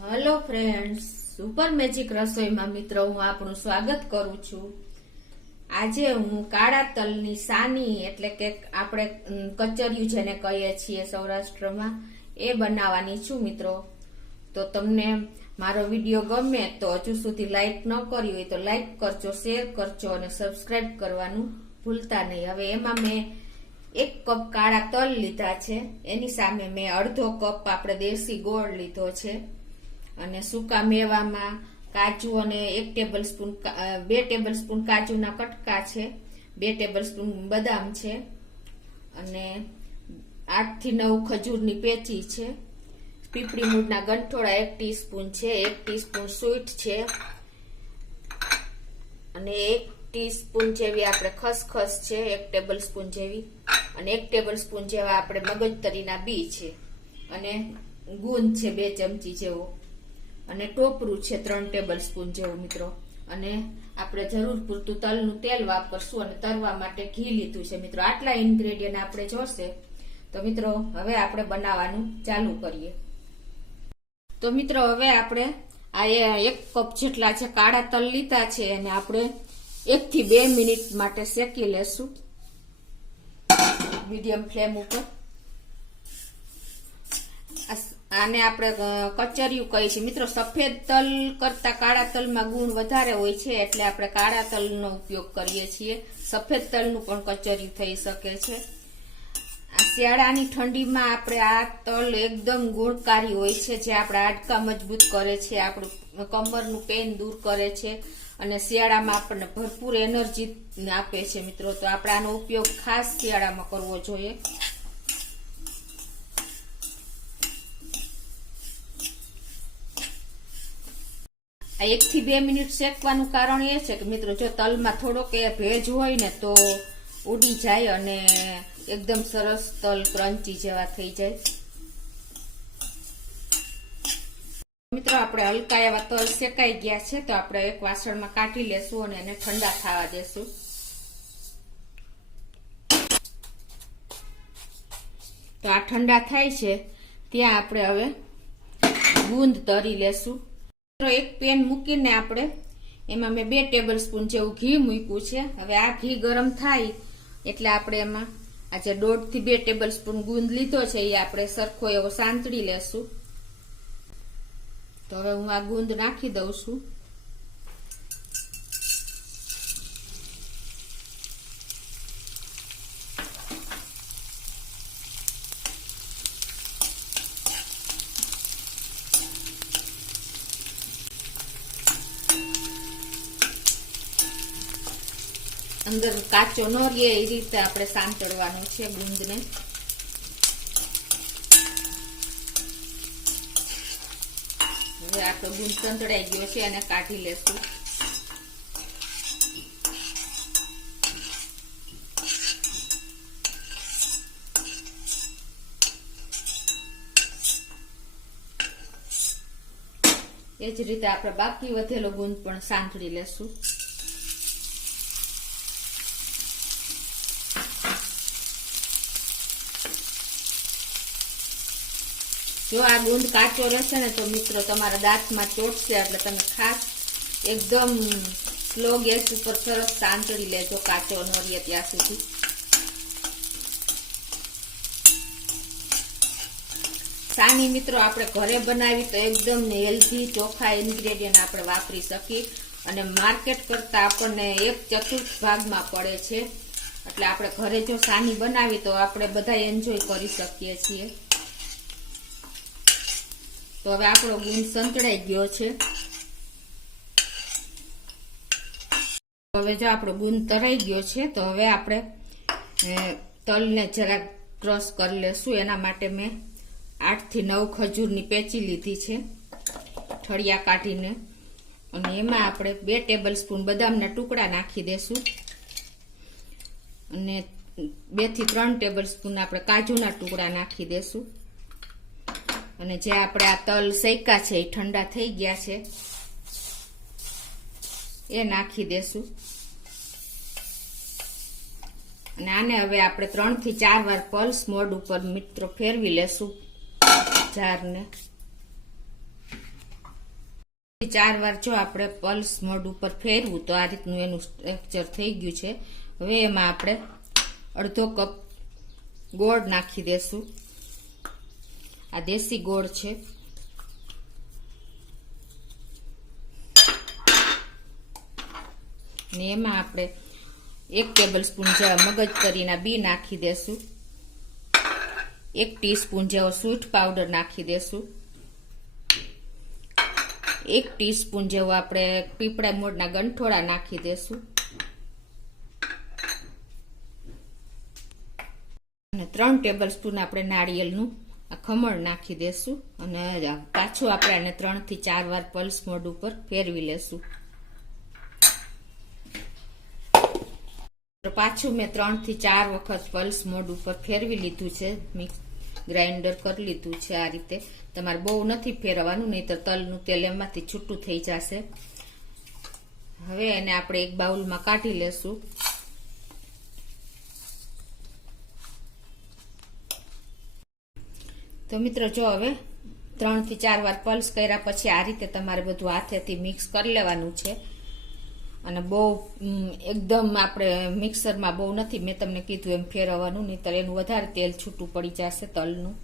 Hello friends, super magic રસોઈમાં મિત્રો હું આપણું સ્વાગત કરું છું। આજે હું કાળા તલની સાની એટલે કે આપણે કચરિયું જેને કહીએ છીએ સૌરાષ્ટ્રમાં એ બનાવવાની છું મિત્રો। તો તમને મારો વિડીયો ગમે તો હજુ સુધી લાઈક ન કરી હોય તો લાઈક કરજો, શેર કરજો અને સબસ્ક્રાઇબ કરવાનું ભૂલતા નહીં। હવે એમાં મેં 1 કપ કાળા તલ લીધા છે, એની સામે મેં અડધો કપ આપણે દેશી ગોળ લીધો છે અને સૂકા મેવામાં કાજુ અને 1 ટેબલસ્પૂન 2 ટેબલસ્પૂન કાજુના કટકા છે, 2 ટેબલસ્પૂન બદામ છે અને 8 થી 9 ખજૂરની પેચી છે, પીપળી મૂળના ગંઠોડા 1 ટીસ્પૂન છે, 1 ટીસ્પૂન સૂંઠ છે અને 1 ટીસ્પૂન જેવી આપણે ખસખસ છે, 1 ટેબલસ્પૂન જેવી અને 1 ટેબલસ્પૂન જેવા આપણે મગજતરીના બી છે અને ગુંદ છે 2 ચમચી જેવો અને ટોપરું છે 3 ટેબલસ્પૂન જેવું મિત્રો। અને આપણે જરૂર પૂરતું તલનું તેલ વાપરશું અને તરવા માટે ઘી લીધું છે મિત્રો। આટલા ઇન્ગ્રેડિયન્ટ આપણે જોશે। તો મિત્રો હવે આપણે બનાવવાનું ચાલુ કરીએ। તો મિત્રો હવે આપણે આ 1 કપ જેટલા છે કાળા તલ લીધા છે અને આપણે 1 થી 2 મિનિટ માટે શેકી લેશું મીડિયમ ફ્લેમ ઉપર। આને આપણે કચરિયું કહીએ છીએ મિત્રો। સફેદ તલ કરતા કાળા તલમાં ગુણ વધારે હોય છે એટલે આપણે કાળા તલનો ઉપયોગ કરીએ છીએ। સફેદ તલનું પણ કચરિયું થઈ શકે છે। આ શિયાળાની ઠંડીમાં આપણે આ તલ એકદમ ગુણકારી હોય છે, જે આપણા હાડકાં મજબૂત કરે છે, આપણું કમરનું પેઇન દૂર કરે છે અને શિયાળામાં આપણને ભરપૂર એનર્જી આપે છે મિત્રો। તો આપણે આનો ઉપયોગ ખાસ શિયાળામાં કરવો જોઈએ। આ 1 થી 2 મિનિટ શેકવાનું કારણ એ છે કે મિત્રો જો તલમાં થોડોક ભેજ હોય ને તો ઉડી જાય અને એકદમ સરસ તલ ક્રન્ચી જેવા થઈ જાય। મિત્રો આપણે હલકા એવા તલ શેકાઈ ગયા છે તો આપણે એક વાસણમાં કાઢી લેશું અને એને ઠંડા થવા દેશું। તો આ ઠંડા થાય છે ત્યાં આપણે હવે ગુંદ તરી લેશું। એક પેન મૂકીને આપણે એમાં મેં 2 ટેબલસ્પૂન જેવું ઘી મૂક્યું છે। હવે આ ઘી ગરમ થાય એટલે આપણે એમાં આજે 1.5 થી 2 ટેબલસ્પૂન ગુંદ લીધો છે એ આપણે સરખો એવો સાંતળી લેશું। તો હવે હું આ ગુંદ નાખી દઉં છું। અંદર કાચો ન રહે એ રીતે આપણે સાંતળવાનું છે ગુંદને। હવે આપણો ગુંદ સંતળાઈ ગયો છે અને કાઢી લેશું। એ જ રીતે આપણે બાકી વધેલો ગુંદ પણ સાંતળી લેશું। જો આ ગુંદ કાચો રહેશે ને તો મિત્રો તમારા દાંતમાં ચોટશે, એટલે તમે ખાસ એકદમ સ્લો ગેસ ઉપર સરસ સાંતળી લેજો કાચો ન રહે ત્યાં સુધી। સાની મિત્રો આપણે ઘરે બનાવી તો એકદમ હેલ્ધી ચોખ્ખા ઇન્ગ્રેડિયન્ટ આપણે વાપરી શકીએ અને માર્કેટ કરતા આપણને 1/4 ભાગમાં પડે છે, એટલે આપણે ઘરે જો સાની બનાવી તો આપણે બધા એન્જોય કરી શકીએ છીએ। તો હવે આપણો ગુંદ સંતળાઈ ગયો છે। હવે જો આપણો ગુંદ તરાઈ ગયો છે તો હવે આપણે તલને જરા ક્રશ કરી લેશું। એના માટે મેં 8 થી 9 ખજૂરની પેચી લીધી છે ઠળિયા કાઢીને અને એમાં આપણે 2 ટેબલસ્પૂન બદામના ટુકડા નાખી દેશું અને 2 થી 3 ટેબલસ્પૂન આપણે કાજુના ટુકડા નાખી દેશું અને જે આપણે આ તલ શેકા છે એ ઠંડા થઈ ગયા છે એ નાખી દેશું અને આને હવે આપણે 3 થી 4 વાર પલ્સ મોડ ઉપર મિત્રો ફેરવી લેશું જારને। 4 વાર જો આપણે પલ્સ મોડ ઉપર ફેરવું તો આ રીતનું એનું સ્ટ્રક્ચર થઈ ગયું છે. હવે એમાં આપણે અડધો કપ ગોળ નાખી દેશું. આ દેશી ગોળ છે. અને એમાં આપણે 1 ટેબલ સ્પૂન જેવા મગજતરીના બી નાખી દેશું. 1 ટીસ્પૂન જેવો સ્વીટ પાવડર નાખી દેશું. 1 ટીસ્પૂન જેવો આપણે પીપળા મોળના ગંઠોડા નાખી દેશું. અને 3 ટેબલ સ્પૂન આપણે નાળિયેરનું ખમણ નાખી દેશું. અને પાછું આપણે આને 3 થી 4 વાર પલ્સ મોડ ઉપર ફેરવી લેશું. પાછું મેં 3 થી 4 વખત પલ્સ મોડ ઉપર ફેરવી લીધું છે. મિક્સ ગ્રાઇન્ડર કરી લીધું છે. આ રીતે તમારે બહુ નથી ફેરવવાનું, નહીં તો તલનું તેલ એમાંથી છૂટું થઈ જશે. હવે એને આપણે એક બાઉલમાં કાઢી લેશું. તો મિત્રો જો હવે 3 થી 4 વાર પલ્સ કર્યા પછી આ રીતે તમારે બધું હાથેથી મિક્સ કરી લેવાનું છે. અને બહુ એકદમ આપણે મિક્સરમાં બહુ નથી, મેં તમને કીધું એમ ફેરવવાનું, નહીં તો એનું વધારે તેલ છૂટું પડી જશે તલનું.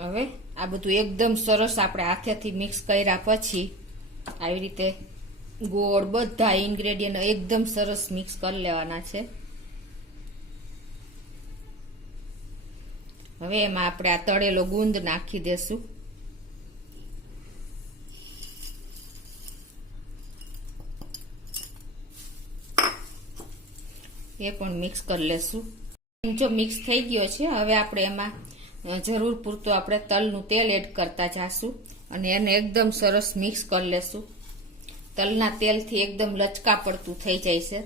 હવે આ બધું એકદમ સરસ આપણે હાથેથી મિક્સ કર્યા પછી આવી રીતે ગોળ બધા ઇન્ગ્રેડિયન્ટ એકદમ સરસ મિક્સ કરી લેવાના છે. હવે એમાં આપણે આ તળેલો ગુંદ નાખી દેશું. એ પણ મિક્સ કરી લેશું. જો મિક્સ થઈ ગયો છે, હવે આપણે એમાં જરૂર પૂરતું આપણે તલનું તેલ એડ કરતા જાશું અને એને એકદમ સરસ મિક્સ કરી લેશું. તલના તેલથી એકદમ લચકા પડતું થઈ જાય છે.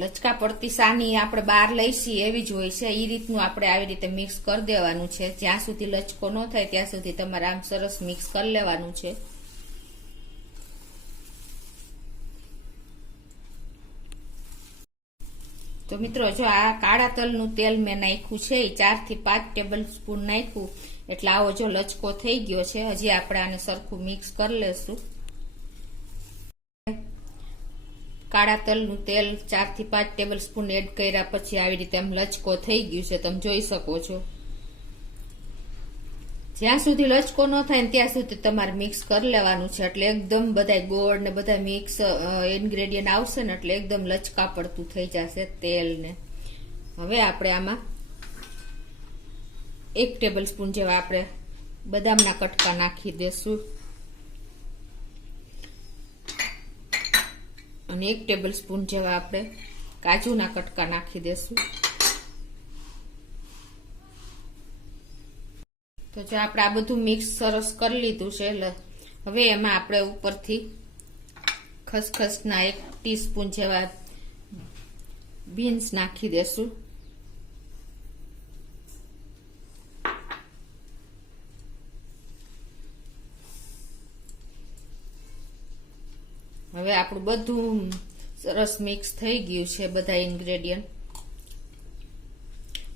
લચકા પડતી સાની આપણે બહાર લઈશી એવી જ હોય છે. એ રીતનું આપણે આવી રીતે મિક્સ કરી દેવાનું છે. જ્યાં સુધી લચકો ન થાય ત્યાં સુધી તમારે આમ સરસ મિક્સ કરી લેવાનું છે. તો મિત્રો જો આ કાળા તલનું તેલ મેં નાખ્યું છે, 4 થી 5 ટેબલ સ્પૂન નાખ્યું, એટલે આવો જો લચકો થઈ ગયો છે. હજી આપણે આને સરખું મિક્સ કરી લેશું. કાળા તલનું તેલ 4 થી 5 ટેબલ સ્પૂન એડ કર્યા પછી આવી રીતે આમ લચકો થઈ ગયું છે, તમે જોઈ શકો છો. જ્યાં સુધી લચકો ન થાય ને ત્યાં સુધી તમારે મિક્સ કરી લેવાનું છે. એટલે એકદમ બધા ગોળ ને બધા મિક્સ ઇન્ગ્રેડિયન્ટ આવશે ને એટલે એકદમ લચકા પડતું થઈ જશે તેલ ને. હવે આપણે આમાં 1 ટેબલ સ્પૂન જેવા આપણે બદામના કટકા નાખી દેશું અને 1 ટેબલ સ્પૂન જેવા આપણે કાજુના કટકા નાખી દેશું. તો જો આપણે આ બધું મિક્સ સરસ કરી લીધું છે. હવે એમાં આપણે ઉપરથી ખસખસના 1 ટીસ્પૂન જેવા બીન્સ નાખી દેશું. હવે આપણું બધું સરસ મિક્સ થઈ ગયું છે બધા ઇન્ગ્રેડિયન્ટ.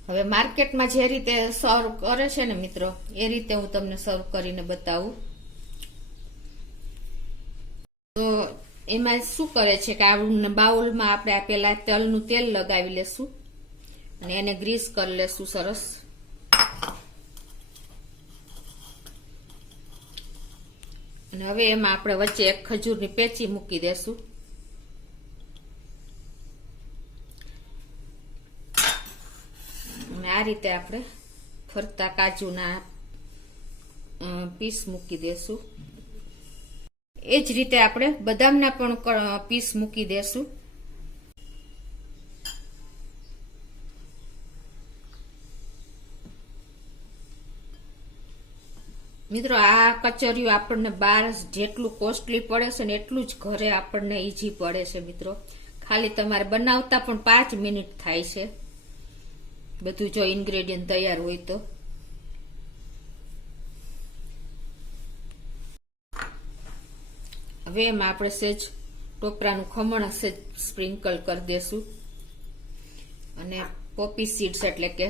હવે માર્કેટમાં જે રીતે સર્વ કરે છે ને મિત્રો, એ રીતે હું તમને સર્વ કરીને બતાવું. તો એમાં શું કરે છે કે આ બાઉલમાં આપણે પેલા તલનું તેલ લગાવી લેશું અને એને ગ્રીસ કરી લેશું સરસ. અને હવે એમાં આપણે વચ્ચે એક ખજૂરની પેચી મૂકી દેશું. અને આ રીતે આપણે ફરતા કાજુના પીસ મૂકી દેશું. એ જ રીતે આપણે બદામના પણ પીસ મૂકી દેશું. મિત્રો આ કચરિયું આપણને બહાર જેટલું કોસ્ટલી પડે છે ને એટલું જ ઘરે આપણને ઈઝી પડે છે મિત્રો. ખાલી તમારે બનાવતા પણ 5 મિનિટ થાય છે, બધું જો ઇન્ગ્રેડિયન્ટ તૈયાર હોય તો. હવે એમાં આપણે સેજ ટોપરાનું ખમણ સેજ સ્પ્રિંકલ કરી દેશું અને પોપી સીડ્સ એટલે કે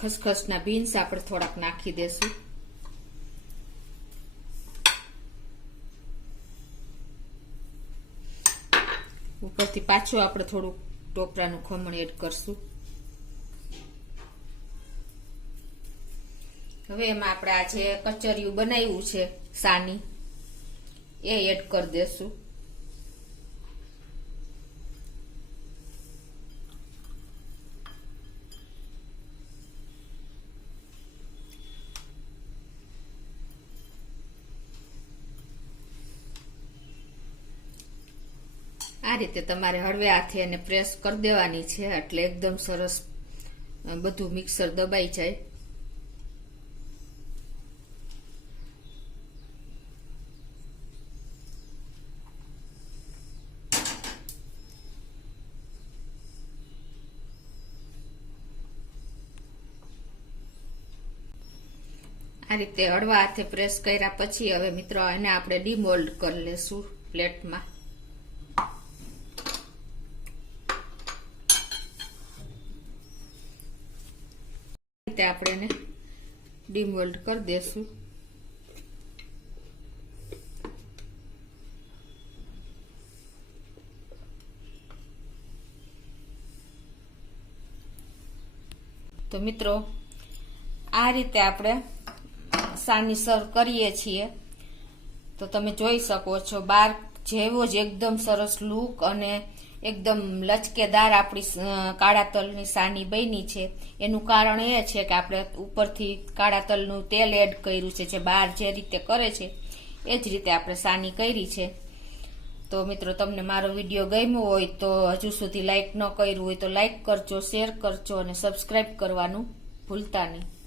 ખસખસના બીન્સ આપણે થોડાક નાખી દેશું. ઉપરથી પાછું આપણે થોડુંક ટોપરાનું ખમણ એડ કરશું. હવે એમાં આપણે આ જે કચરિયું બનાવ્યું છે સાની એ એડ કરી દેશું. આ રીતે તમારે હળવે હાથે એને પ્રેસ કરી દેવાની છે એટલે એકદમ સરસ બધું મિક્સર દબાઈ જાય. આ રીતે હળવા હાથે પ્રેસ કર્યા પછી હવે મિત્રો એને આપણે ડીમોલ્ડ કરી લેશું પ્લેટમાં. આપણે એને ડીમોલ્ડ કરી દેશું. તો મિત્રો આ રીતે આપણે સાની સર્વ કરીએ છીએ. તો તમે જોઈ શકો છો બહાર જેવો જ એકદમ સરસ લુક અને એકદમ લચકેદાર આપણી કાળા તલની સાની બની છે. એનું કારણ એ છે કે આપણે ઉપરથી કાળા તલનું તેલ એડ કર્યું છે. જે બહાર જે રીતે કરે છે એ જ રીતે આપણે સાની કરી છે. તો મિત્રો તમને મારો વિડીયો ગમ્યો હોય તો હજુ સુધી લાઈક ન કર્યું હોય તો લાઈક કરજો, શેર કરજો અને સબસ્ક્રાઈબ કરવાનું ભૂલતા નહીં.